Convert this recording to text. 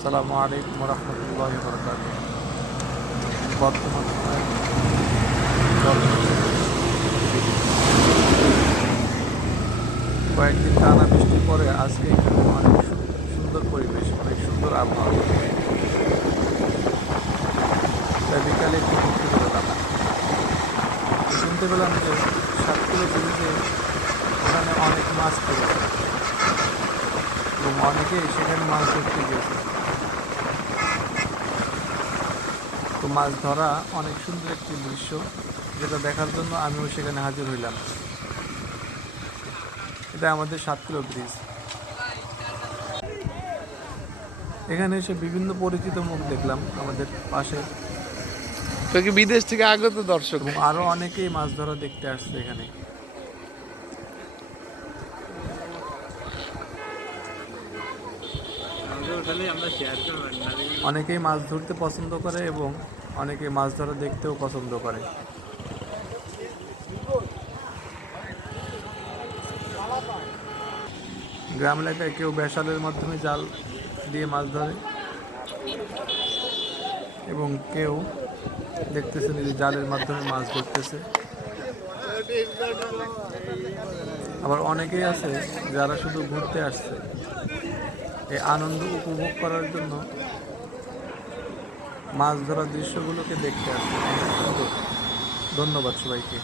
আসসালামু আলাইকুম রহমতুল্লাহ বরকাত। বর্তমান সময়ে কয়েকদিন টানা বৃষ্টির পরে আজকে এখানে অনেক সুন্দর পরিবেশ, অনেক সুন্দর আবহাওয়া। তাই বিকালে একটু ঘুরতে বেরোলাম। শুনতে পেলাম যে 7 কিলো ব্রিজে ওখানে অনেক মাছ পড়েছে এবং অনেকেই সেখানে মাছ ধরতে গিয়েছে। তো মাছ ধরা অনেক সুন্দর একটি দৃশ্য, যেটা দেখার জন্য আমিও সেখানে হাজির হইলাম। এটা আমাদের 7 কিলো ব্রিজ। এখানে এসে বিভিন্ন পরিচিত মুখ দেখলাম আমাদের পাশে, তো কি বিদেশ থেকে আগত দর্শক? এবং আরো অনেকেই মাছ ধরা দেখতে আসছে এখানে। অনেকেই মাছ ধরতে পছন্দ করে এবং অনেকেই মাছ ধরা দেখতেও পছন্দ করে। গ্রাম এলাকায় কেউ বেসালের মাধ্যমে জাল দিয়ে মাছ ধরে এবং কেউ দেখতেছেন যে জালের মাধ্যমে মাছ ধরতেছে। আবার অনেকেই আছে যারা শুধু ঘুরতে আসছে, এই আনন্দ উপভোগ করার জন্য মাছ ধরার দৃশ্যগুলোকে দেখতে আসছে। অনেক সুন্দর। ধন্যবাদ সবাইকে।